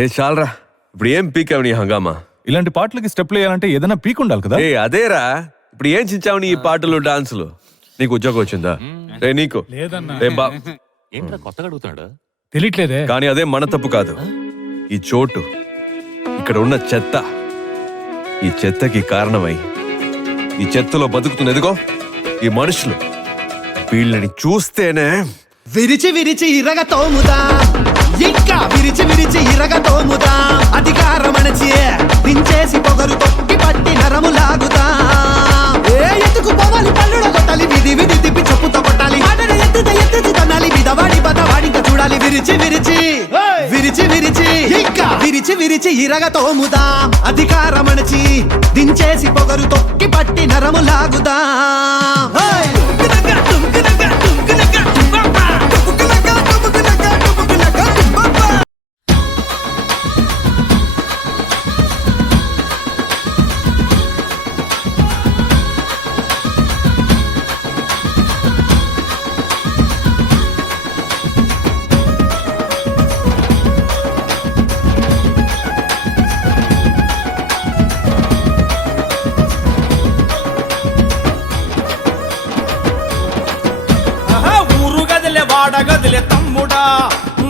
ఏ చాలరా, ఇప్పుడు ఏం పీకావు నీ హంగామా? ఇలాంటి పాటలకి స్టెప్లు వేయాలంటే ఏదైనా పీక్ ఉండాలి కదా. అదేరా, ఇప్పుడు ఏం చించావు నీ ఈ పాటలు డాన్సులు? నీకు ఉద్యోగం వచ్చిందా? నీకు ఏంట్రా కొత్తగా అడుగుతాడు? తెలియట్లేదే. కానీ అదే మన తప్పు కాదు. ఈ చోటు, ఇక్కడ ఉన్న చెత్త, ఈ చెత్తకి కారణమై ఈ చెత్తలో బతుకుతున్న ఎదుగో ఈ మనుషులు, వీళ్ళని చూస్తేనే విరిచి విరిచి ఇరగ తోముదా, ఇంకా విరిచి విరిచి ఇరగ తోముదా. అధికారం అణచి దించేసి పొగరు తొక్కి పట్టి నరము లాగుదా. ఎత్తుకు పోవాలి పల్లుడ కొట్టాలి, విధి విధి తిప్పి చెప్పుతో కొట్టాలి. ఎత్తుతి తనాలి, విధవాడి పదవాడి ఇంకా చూడాలి. విరిచి విరిచి విరిచి విరిచి ఇంకా విరిచి విరిచి ఇరగ తోముదా. అధికారం అణచి దించేసి పొగరు తొక్కి పట్టి నరము లాగుదా. వాడగదిలే తమ్ముడా,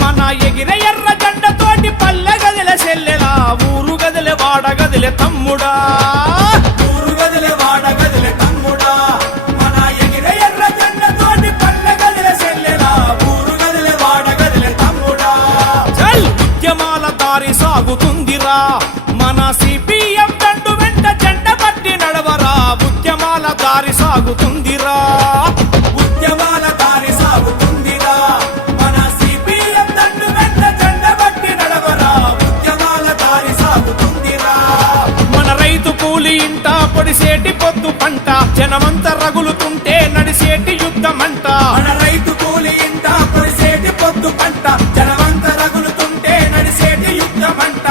మన ఎగిరే ఎర్ర జెండ తోటి పల్లె గదిలే చెల్లెలా. ఊరు గదిలే వాడగదిలే తమ్ముడా, ఊరు గదిలే వాడగదిలే తమ్ముడా, మన ఎగిరే ఎర్ర జెండ తోటి పల్లె గదిలే చెల్లెలా. ఊరు గదిలే వాడగదిలే తమ్ముడా. చల్ ఉద్యమాల దారి సాగుతుందిరా, మన సిపిఎం దండు వెంట జెండ పట్టి నడవరా. ఉద్యమాల దారి సాగుతుందిరా, ఉద్యమాల దారి సాగుతుంది. పొడిసేటి పొద్దు పంట, జనమంత రగులుతుంటే నడిసేటి యుద్ధమంట. మన రైతు కూలి ఇంట పొడిసేటి పొద్దు పంట, జనమంత రగులుతుంటే నడిసేటి యుద్ధమంట.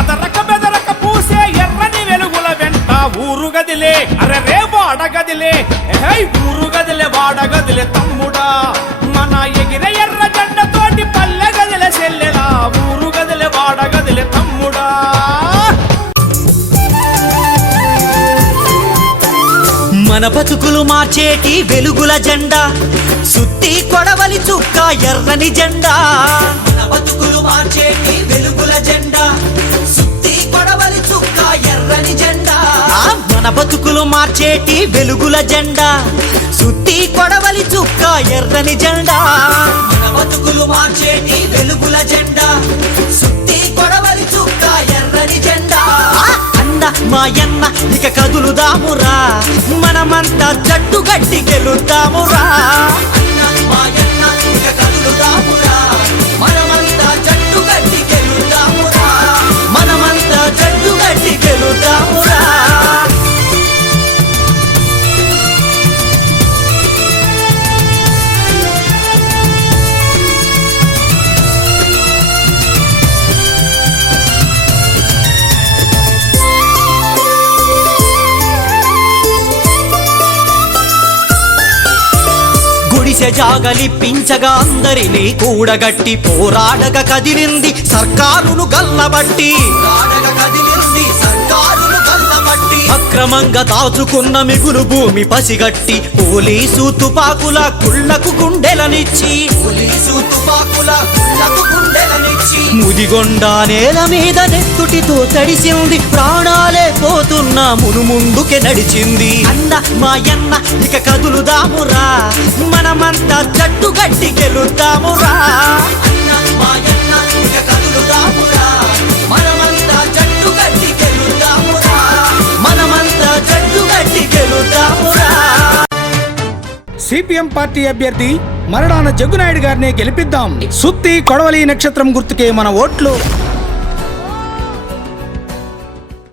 అదరక బెదరక పూసే ఎర్రని వెలుగుల వెంట ఊరు గదిలే, అరే రే వాడగదిలే. ఊరు గదిలే వాడగదిలే తమ్ముడా, మన ఎగిరే ఎర్ర జెండ తోటి పల్లె గదిలే చెల్లెలా. ఊరు గదిలే వాడగదిలే తమ్ముడా. మన బతుకులు మార్చేటి వెలుగుల జెండా, సుత్తి కొడవలి చుక్క ఎర్రని జెండా. మన బతుకులు మార్చేటి వెలుగుల జెండా, సుత్తి కొడవలి చుక్క ఎర్రని జెండా. మన బతుకులు మార్చేటి వెలుగుల జెండా, సుత్తి కొడవలి చుక్క ఎర్రని జెండా. మన బతుకులు మార్చేటి వెలుగుల జెండా, సుత్తి కొడవలి చుక్క ఎర్రని జెండా. మాయన్న ఇక కదులుదామురా, మనమంతా జట్టు గట్టి గెలుద్దామురా. మాయన్న ఇక కదులుదామురా, మనమంతా జట్టు గట్టి గెలుద్దామురా. మనమంతా జట్టు గట్టి గెలుద్దామురా. జాగలిప్పించగా అందరినీ కూడగట్టి పోరాడక కదిలింది సర్కారును గల్లబట్టి. అక్రమంగా దాచుకున్న మిగులు భూమి పసిగట్టి పోలీసు తుపాకుల కుళ్లకు గుండెలనిచ్చి, ముదిగొండ నేల మీద నెత్తుటితో తడిసింది, ప్రాణాలే పోతున్న మునుముందుకే నడిచింది. అన్న మాయన్న ఇక కదులుదామురా, మనమంతా జట్టు గట్టి గెలుద్దామురా. అన్న మాయన్న ఇక కదులుదామురా, మనమంతా జట్టు గట్టి గెలుద్దామురా. మనమంతా జట్టు గట్టి గెలుద్దామురా. సిపిఎం పార్టీ అభ్యర్థి మరడాన జగ్గునాయుడు గారిని గెలిపిద్దాం. సుత్తి కొడవలి నక్షత్రం గుర్తుకే మన ఓట్లు.